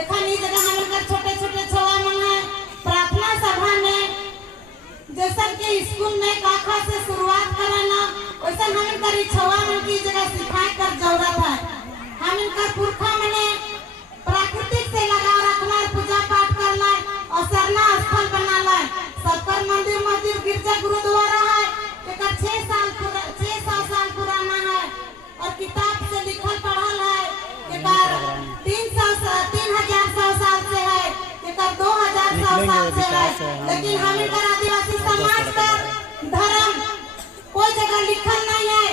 एखन ई जगह हमन छोटे छोटे छवा मन है प्रार्थना सभा में जैसा कि स्कूल में काखा से शुरुआत करना वैसा हम करी छवा मन की जगह सिखाए कर जरूरत है। हम इनका पुरखा मने प्राकृतिक से लगाव रखना है, पूजा पाठ करना है और सरना स्थल बनाना है। सबकर मंदिर मस्जिद गिरजा गुरुद्वारा है एकर 600 साल पुराना है और किताब से लिखल पढ़ल है एकर 3000 साल से है एकर 2000 साल से है। लेकिन हम इनका आदिवासी समाज का धर्म कोई जगह लिखल नहीं है।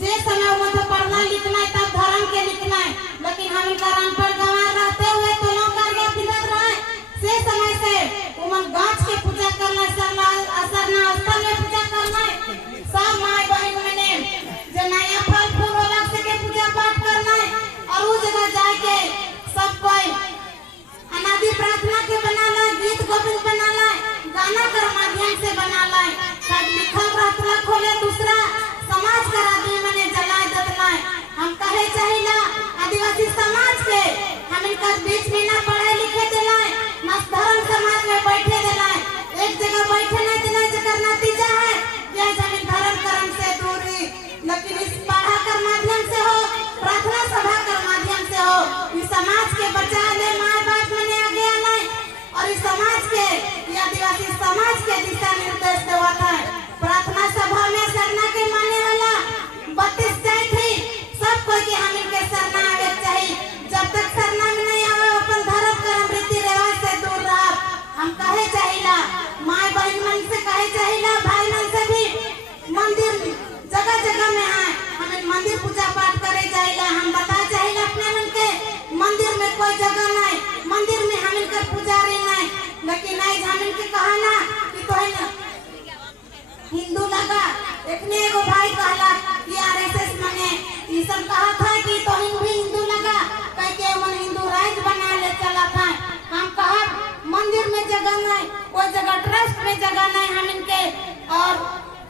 जे समय वो तो पढ़ना लिखना है तब धर्म के लिखना है। लेकिन हम इनका अनपढ़ गंवार रहते हुए तो लोग करके फिरत रहे से समय से उमन गाछ के पूजा करना सरना स्थल में पूजा करना है। सब माय बहन मने जे नया फल फूल होला से के पूजा पाठ करना है और उस जगह जाके सब कोई अनादि प्रार्थना के बनाना गीत गोविंद बनाना गाना कर माध्यम से बनाना सब लिखल रहतला खोले दूसरा समाज का आदमी मने जलाए देतना है। हम कहे चाहिला आदिवासी समाज के हम इनका बीच में ना पढ़े लिखे देना है ना धर्म समाज में बैठे देना है। एक जगह बैठे नहीं देना जकर नतीजा है यह जमीन धर्म कर्म से दूरी। लेकिन इस पढ़ा कर माध्यम से हो प्रार्थना सभा कर माध्यम से हो इस समाज के बचा ले माँ बाप मने आगे आना और इस समाज के आदिवासी समाज के दिशा निर्देश देवत है। प्रार्थना सभा में सरना के माने वाला 32 जाए थी सब कोई के हम इनके सरना आवे चाहिए। जब तक सरना में नहीं आवे अपन धर्म कर्म रीति रिवाज से दूर रह। हम कहे चाहिला माय बहन मन से कहे चाहिला भाई मन से भी मंदिर जगह जगह में है हमें मंदिर पूजा पाठ करे चाहिला। हम बता चाहिला अपने मन के मंदिर में कोई जगह नहीं मंदिर में हम इनका पुजारी नहीं। लेकिन आज हम इनके कहना कि तो है हिंदू लगा इतने एगो भाई कहला कि आरएसएस मने ये सब कहा था कि तो हिंदू लगा कह के मन हिंदू राज्य बना ले चला था। हम कहा मंदिर में जगह नहीं कोई जगह ट्रस्ट में जगह नहीं हम इनके और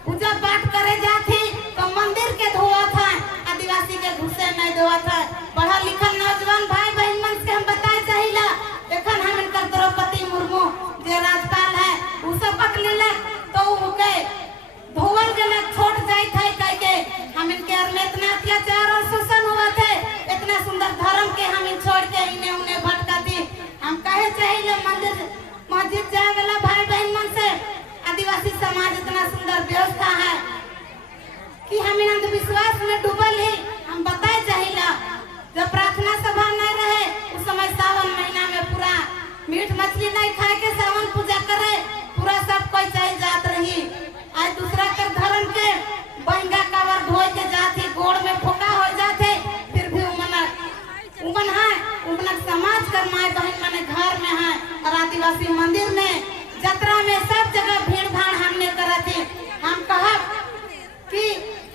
पूजा पाठ करे जाती तो मंदिर के धोआ था आदिवासी के घुसे नहीं धोआ था। पढ़ा लिखा नौजवान भाई बहन मन से हम बताए चाहिला देखन हम इनका द्रौपदी मुर्मू जे राज्यपाल है उ सब पकड़ ले तो उके धोवल गले छोड़ जाए थे कह के हम इनके में इतना अत्याचार और शोषण हुआ थे इतना सुंदर धर्म के हम इन छोड़ के इन्हें उन्हें भटका दी। हम कहे चाहिए मंदिर मस्जिद जाए वाला भाई बहन मन से आदिवासी समाज इतना सुंदर व्यवस्था है कि हम इन अंधविश्वास में डूबल ही। हम बताए चाहिए जब प्रार्थना सभा नहीं रहे उस समय सावन महीना में पूरा मीट मछली नहीं खाए के सावन पूजा करे पूरा सब कोई चल जात रही। आज दूसरा कर धर्म के बहंगा कावर धोए के जाती गोड़ में फोका हो जाते फिर भी उमन है उमन समाज कर माय बहन माने घर में है और आदिवासी मंदिर में यात्रा में सब जगह भीड़ भाड़ हमने करा थी। हम कहा कि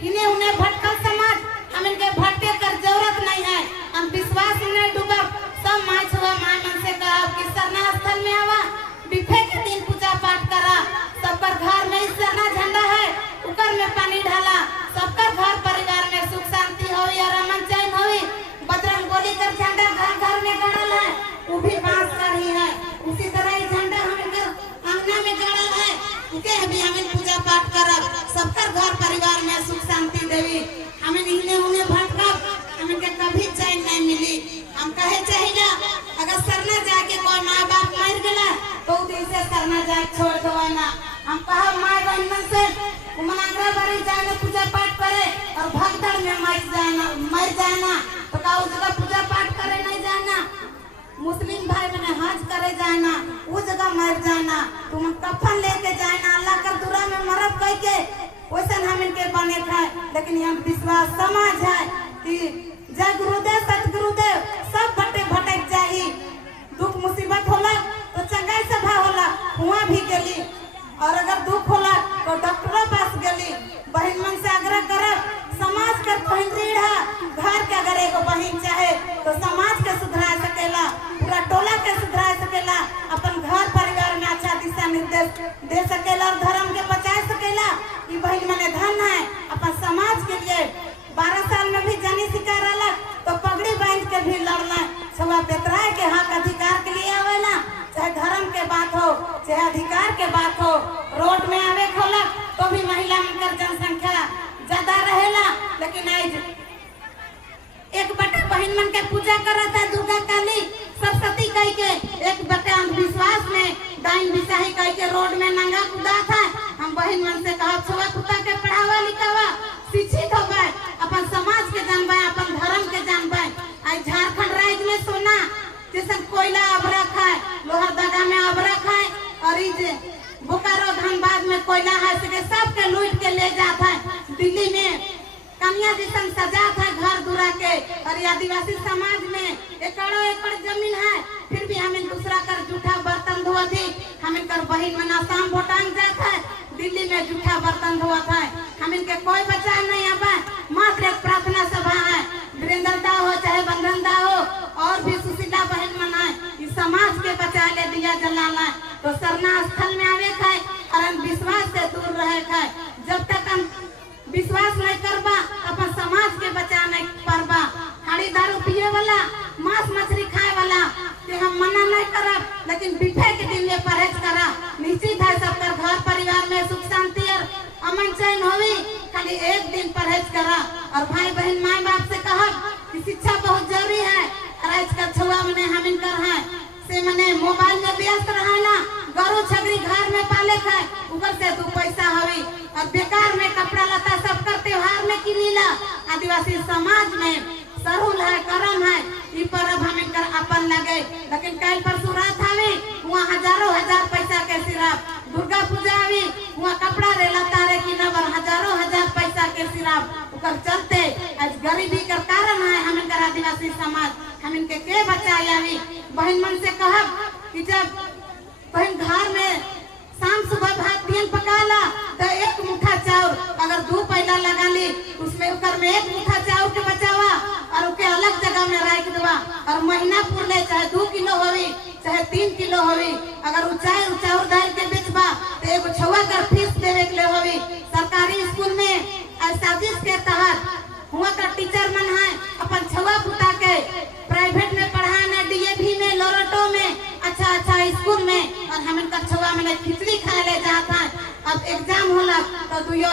इन्हें उन्हें भटकल समाज हम इनके भटके कर जरूरत नहीं है। हम विश्वास में नहीं डूबा सब माय छुआ माय मन से कहा कि सरना स्थल में आवा बिफे के दिन पूजा पाठ करा सबकर घर में सरना झंडा है ऊपर में पानी ढाला सबकर घर परिवार में सुख शांति हो या रमन चैन हो। बजरंग बली का झंडा घर घर में गड़ल है वो भी बांस का ही है उसी तरह ये झंडा हम आंगना में गड़ल है उके भी हम पूजा पाठ करब सबकर घर परिवार में सुख शांति देवी। हमें इन्हें उन्हें भटका हमें कभी चैन नहीं मिली। हम कहे चाहिए अगर सरना जाके कोई माँ बाप मर गया तो दिन से सरना जाए छोड़ दो ना। हम कहा माँ बहन से मनागरा बारी जाने पूजा पाठ करे और भगदड़ में मर जाना तो का उस जगह पूजा पाठ करे नहीं जाना। मुस्लिम भाई मैंने हज करे जाना वो जगह मर जाना तुम कफन लेके जाना अल्लाह का दुरा में मरब कह के वैसे हम इनके बने थे। लेकिन हम विश्वास समाज है कि जय गुरुदेव सतगुरुदेव सब भटक जाही दुख मुसीबत होला तो चंगाई सभा होला हुआ भी गली और अगर दुख होला तो डॉक्टरों पास गली। बहन मन से आग्रह करब समाज का बहन रीढ़ घर के अगर एगो बहन चाहे तो समाज के सुधरा सकेला पूरा टोला के सुधरा सकेला अपन घर परिवार में अच्छा दिशा निर्देश दे सकेला और धर्म के बचा सकेला। ये बहन मने धन है अपन समाज के लिए 12 साल में भी जानी सिखा रहा तो पगड़ी बांध के भी लड़ना छुआ पेतरा के हक अधिकार चाहे अधिकार के बात हो, रोड में आवे खोला तो भी महिला मनकर जनसंख्या ज्यादा रहेला। लेकिन आज एक बटे बहन मन के पूजा करत है दुर्गा काली सरस्वती कह के, एक बटे अंधविश्वास में डाइन बिसाही कह के रोड में नंगा कूदा था। हम बहन मन से कहा छुआ कुत्ता के पढ़ावा लिखावा, शिक्षित हो गए, अपन समाज के जानबे, अपन धर्म के जानबे। आज झारखंड राज्य में सोना जैसे कोयला अबरख है, लोहरदगा में अबरख है, और बोकारो धनबाद में कोयला है, सबके लूट के ले जाता है। दिल्ली में कन्या जैसन सजात है घर दूरा के, और आदिवासी समाज में एकड़ों एकड़ जमीन है, फिर भी हमें दूसरा कर जूठा बर्तन धोआ थी। हमें कर बहिन में आसाम भोटांग जाता है, दिल्ली में जूठा बर्तन धोआ था। हमें के कोई बचा नहीं आवा, मात्र एक प्रार्थना सभा है, वीरेंद्र दा हो चाहे बंधन दा हो, और भी सुशीला बहन मनाए, इस समाज के बचा ले दिया जलाना। तो सरना स्थल में आवे खाए और विश्वास से दूर रहे खाए। जब तक हम विश्वास नहीं करबा अपन समाज के बचा नहीं पारबा। खाड़ी दारू पिए वाला, मांस मछली खाए वाला कि हम मना नहीं करब, लेकिन बिठे के दिन में परहेज करा। निश्चित है सबका घर परिवार में सुख शांति और अमन चैन होवी, खाली एक दिन परहेज करा। और भाई बहन माँ बाप से कहब कि शिक्षा बहुत जरूरी है। और आज का छुआ मने हम इनकर है से मने मोबाइल में व्यस्त रहना, गरु छगरी घर में पाले खाए, ऊपर से 2 पैसा हवी, और बेकार में कपड़ा लता सब कर त्योहार में किनीला। आदिवासी समाज में सरुल है, करम है, ई पर्व हम इनकर अपन लगे। लेकिन कल परसों रात आवी, वहाँ हजारों हजार पैसा के सिराप। दुर्गा पूजा आवी, वहाँ कपड़ा रे लता रे की नबर हजारों हजार पैसा के सिराप। उकर चलते आज गरीबी का कारण है हम इनकर आदिवासी समाज। हम इनके के बचाई आवी। बहन मन से कहब कि जब बहन घर में शाम सुबह भात दियन पकाला तो 1 मुठ्ठा चाउर अगर 2 पैला लगा ली, उसमें उकर में 1 मुठ्ठा चाउर के बचावा और उके अलग जगह में रख देवा। और महीना पूरे चाहे 2 किलो होवी चाहे 3 किलो होवी, अगर चाउर दाल के बेचबा तो एगो छुआ कर फीस देवे के लिए होवी। सरकारी स्कूल में साजिश के तहत हुआ का टीचर मन है अपन छुआ पुता के प्राइवेट में पढ़ाना, डीएवी में, लोरटो में, अच्छा स्कूल में, और हम इनका छुआ में खिचड़ी खाए ले जाता है। अब एग्जाम होला तो दुयो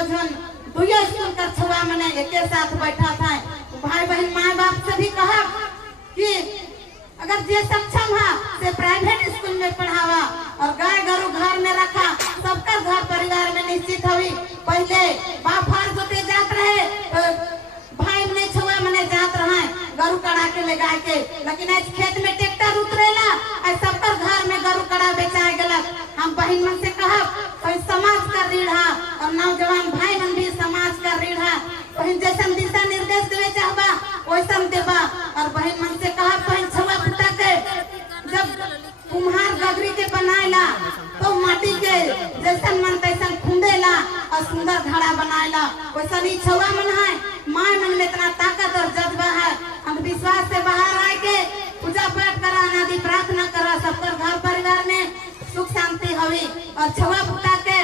स्कूल का छुआ में एक साथ बैठा था। भाई बहन माँ बाप से भी कहा कि अगर जे सक्षम है से प्राइवेट स्कूल में पढ़ावा, और गाय गरु घर में रखा, सबका घर परिवार में निश्चित हुई। पहले बाप हर जोते जात रहे तो भाई मने छुआ मने जात रहे गरु कड़ा के ले गाय के, लेकिन आज खेत में ट्रैक्टर उतरेला, आज सबका घर में गरु कड़ा बेचाए गलत। हम बहन मन से कहब कोई समाज का रीढ़ है, और नौजवान भाई मन भी समाज का रीढ़ है। बहन जैसन दिशा निर्देश देवे चाहबा वैसन देबा। और बहन मन से कहब बहन छुआ पुता के जब कुम्हार गगरी के बनाएला तो माटी के जैसन मन तैसन खुंदेला और सुंदर घड़ा बनाएला, वैसन ही छुआ मन है। माँ मन में इतना ताकत और जज्बा है, अंधविश्वास से बाहर आए के पूजा पाठ करा, अनादि प्रार्थना करा, सबका घर परिवार में सुख शांति हवी। और छुआ पुता के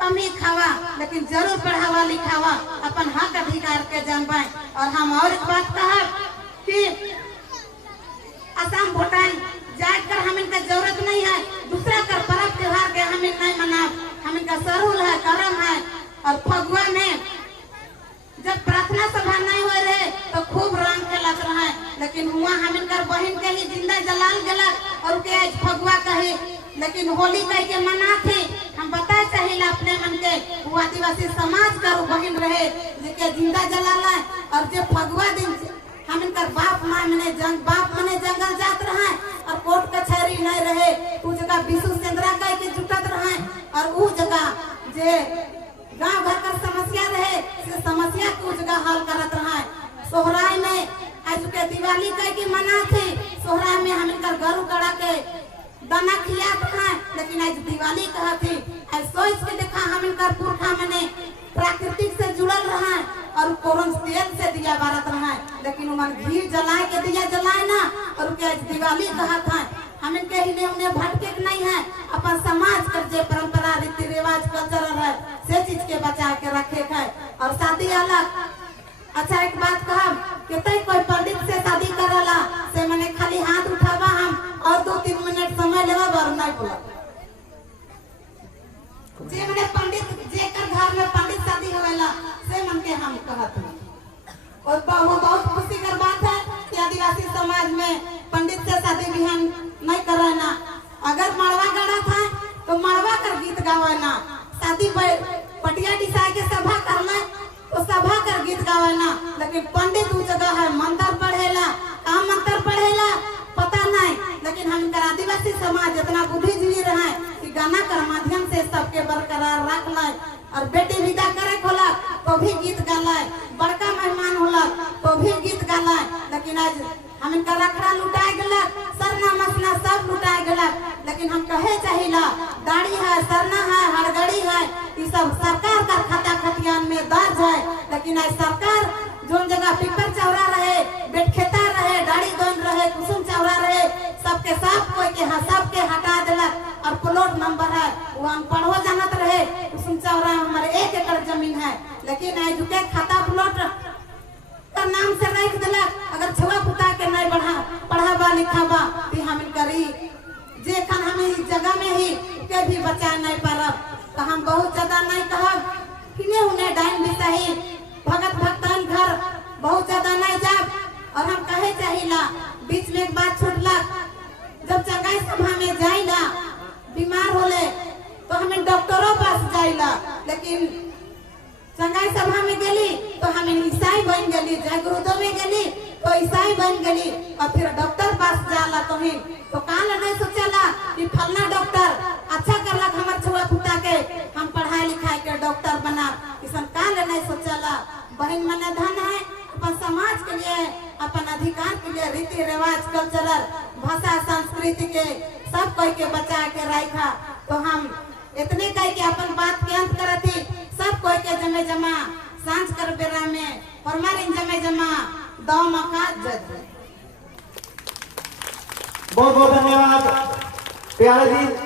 कम ही खावा, लेकिन जरूर पढ़ावा लिखावा, अपन हक अधिकार के जानबे। और हम और एक बात कहब कि आसाम भूटान जाकर हम इनका जरूरत नहीं है, दूसरा कर पर्व त्योहार के हम नहीं मनाब। हम इनका सरुल है, करम है। और फगुआ में जब प्रार्थना सभा नहीं हो रहे तो खूब रंग खेलत रहे, लेकिन हुआ हम इनकर बहन के ही जिंदा जलाल गला और के आज फगुआ कहे, लेकिन होली कह के मना थी। हम बताए चाहिए अपने मन के वो आदिवासी समाज का बहन रहे जिनके जिंदा जलाला। और जो फगुआ दिन हम इनकर बाप मने जंगल जात रहे और कोर्ट कचहरी नहीं रहे, उस जगह विशु सेंद्रा कह के जुटत रहे। और वो जगह जे गांव घर का समस्या रहे से समस्या को जगह हल करत रहा। सोहराय में आज के दिवाली कह के मना थे, सोहराय में हम इनकर गरु कड़ा के दाना खिलात हैं, लेकिन आज दिवाली कहा थी। आज सोच के देखा हम इनकर पुरखा मने प्राकृतिक से जुड़ल रहा और कोरन तेल से दिया बारत रहा, लेकिन उमन घी जलाए के दिया जलाए ना, और के आज दिवाली कहा था। हम इनके ही उन्हें भटके नहीं है, अपन समाज कर जे परंपरा रीति रिवाज कल्चर है से चीज के बचा के रखे है। और शादी अलग। अच्छा एक बात कहब कि कोई पंडित से शादी करला से मने खाली हाथ उठावा हम और 2-3 मिनट समय लेवा और नहीं बोला। समाज इतना बुद्धिजीवी रहे कि गाना कर माध्यम से सबके बरकरार रख लाए। और बेटी विदा करे खोला तो भी गीत गालाय, बड़का मेहमान होला तो भी गीत गालाय। लेकिन आज हम इनका रखड़ा लुटाए गलक, सरना मसना सब लुटाए गलक। लेकिन हम कहे चाहिला दाढ़ी है, सरना है, हड़गड़ी है, ये सब सरकार का खाता खतियान में दर्ज है। लेकिन आज सरकार जोन जगह पिपर चौरा रहे, बेटखेता रहे, दाढ़ी दोन रहे, कुसुम चौरा रहे, सबके सब कोई के सबके हटा दिलक। और प्लॉट नंबर है वो हम पढ़ो जानत रहे, कुसुम चौरा हमारे 1 एकड़ जमीन है। लेकिन आज के खाता प्लॉट का नाम से रख दिलक। अगर छुआ पुता के नहीं पढ़ाबा लिखाबा तो हम करी जे खन हम जगह में ही के भी बचा नहीं पारब। तो हम बहुत ज्यादा नहीं कहब किने हुने डाइन भी सही भगत भक्तन घर बहुत ज्यादा नहीं जाब। और हम कहे चाहिला बीच में एक बात छूटलक, जब चंगाई सभा में जाइला बीमार होले तो हमें डॉक्टरों पास जाइला। लेकिन चंगाई सभा में गेली तो हमें ईसाई बन गेली, जय गुरुदेव में गेली तो ईसाई बन गेली। और फिर डॉक्टर पास जाला तो ही तो कान नहीं सोचला कि फलना डॉक्टर अच्छा करलक हमार छुआ पुता के, हम पढ़ाई लिखाई के डॉक्टर बना, किसन कान नहीं सोचला। बहन मने धन है अपन समाज के लिए, अपन अधिकार के लिए, रीति रिवाज कल्चरल भाषा संस्कृति के सब कोई के बचा के रखा। तो हम इतने कह के अपन बात के अंत करती, सब कोई के जमे जमा सांझ कर बेरा में फरमारिन जमे जमा दो मौका जज। बहुत बहुत धन्यवाद प्यारे जी।